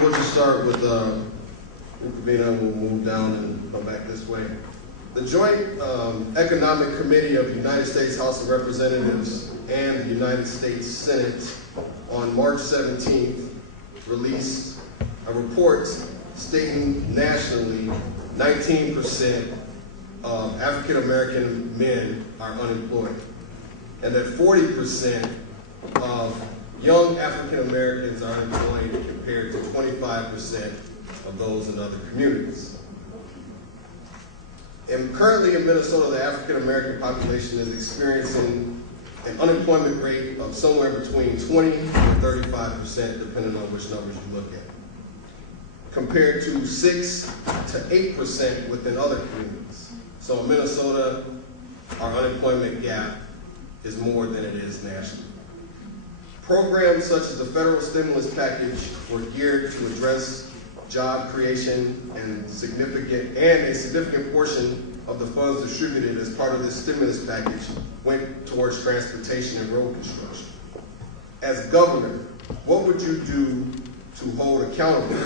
we'll just start with Rukabina, we'll move down and come back this way. The Joint Economic Committee of the United States House of Representatives and the United States Senate on March 17th released a report stating nationally 19% of African American men are unemployed, and that 40% of young African Americans are unemployed compared to 25% of those in other communities. And currently in Minnesota, the African American population is experiencing an unemployment rate of somewhere between 20 and 35%, depending on which numbers you look at, compared to 6 to 8% within other communities. So in Minnesota, our unemployment gap is more than it is nationally. Programs such as the federal stimulus package were geared to address job creation, and a significant portion of the funds distributed as part of this stimulus package went towards transportation and road construction. As governor, what would you do to hold accountable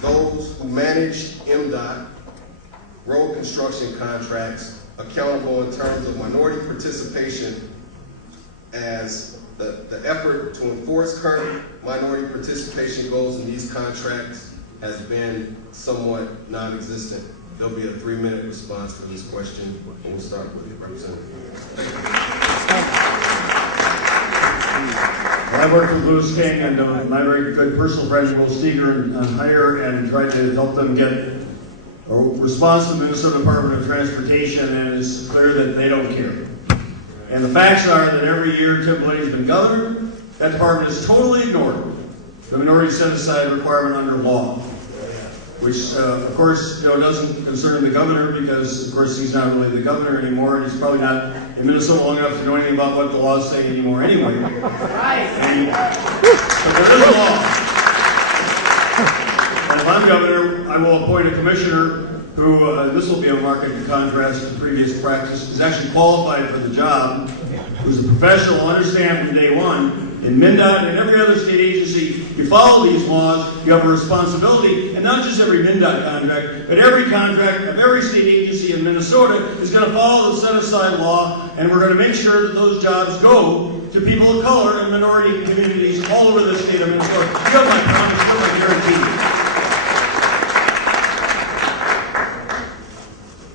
those who manage MDOT road construction contracts accountable in terms of minority participation, as the effort to enforce current minority participation goals in these contracts has been somewhat non-existent? There'll be a 3-minute response to this question, and we'll start with the representative. I worked with Louis King and my very good personal friend Will Steger on hire and tried to help them get a response to the Minnesota Department of Transportation, and it's clear that they don't care. And the facts are that every year Tim Blade's been governor, that department has totally ignored the minority set-aside requirement under law, which of course doesn't concern the governor, because of course he's not really the governor anymore, and he's probably not in Minnesota long enough to know anything about what the laws say anymore anyway. Right. But there is a law. And if I'm governor, I will appoint a commissioner who, this will be a marked contrast to previous practice, is actually qualified for the job, who's a professional, understand from day one. In MnDOT and every other state agency, you follow these laws, you have a responsibility, and not just every MnDOT contract, but every contract of every state agency in Minnesota is going to follow the set-aside law, and we're going to make sure that those jobs go to people of color and minority communities all over the state of Minnesota. You have my promise, you have my guarantee.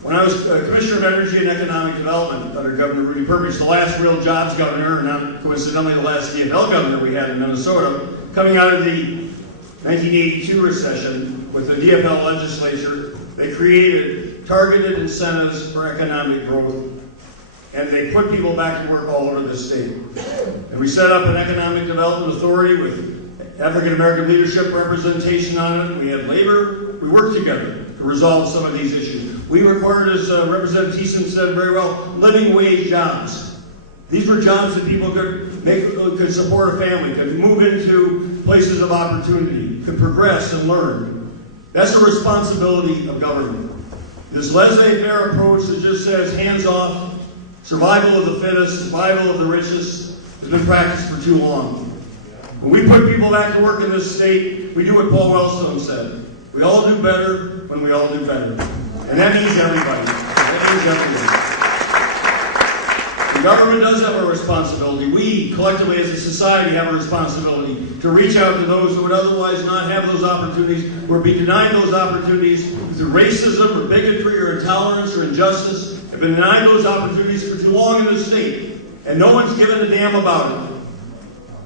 When I was Commissioner of Energy and Economic Development under Governor Rudy Purpose, the last real jobs governor, and not coincidentally the last DFL governor we had in Minnesota, coming out of the 1982 recession with the DFL legislature, they created targeted incentives for economic growth, and they put people back to work all over the state. And we set up an economic development authority with African American leadership representation on it. We had labor. We worked together to resolve some of these issues. We required, as Representative Thiessen said very well, living wage jobs. These were jobs that people could support a family, could move into places of opportunity, could progress and learn. That's the responsibility of government. This laissez-faire approach that just says hands off, survival of the fittest, survival of the richest, has been practiced for too long. When we put people back to work in this state, we do what Paul Wellstone said. We all do better when we all do better. And that means everybody. That means everybody. The government does have a responsibility. We, collectively as a society, have a responsibility to reach out to those who would otherwise not have those opportunities, or be denied those opportunities through racism or bigotry or intolerance or injustice, have been denied those opportunities for too long in this state. And no one's given a damn about it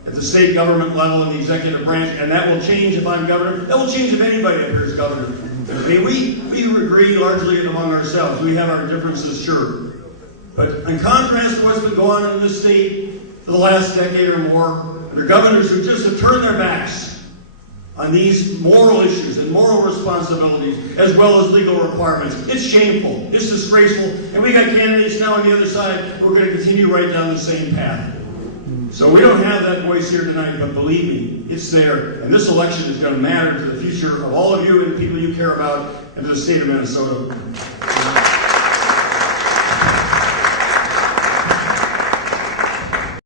at the state government level in the executive branch, and that will change if I'm governor. That will change if anybody up here is governor. I mean, we agree largely among ourselves. We have our differences, sure. But in contrast to what's been going on in this state for the last decade or more, there are governors who just have turned their backs on these moral issues and moral responsibilities, as well as legal requirements. It's shameful. It's disgraceful. And we got candidates now on the other side who are going to continue right down the same path. So we don't have that voice here tonight, but believe me, it's there. And this election is going to matter to the future of all of you and the people you care about and to the state of Minnesota.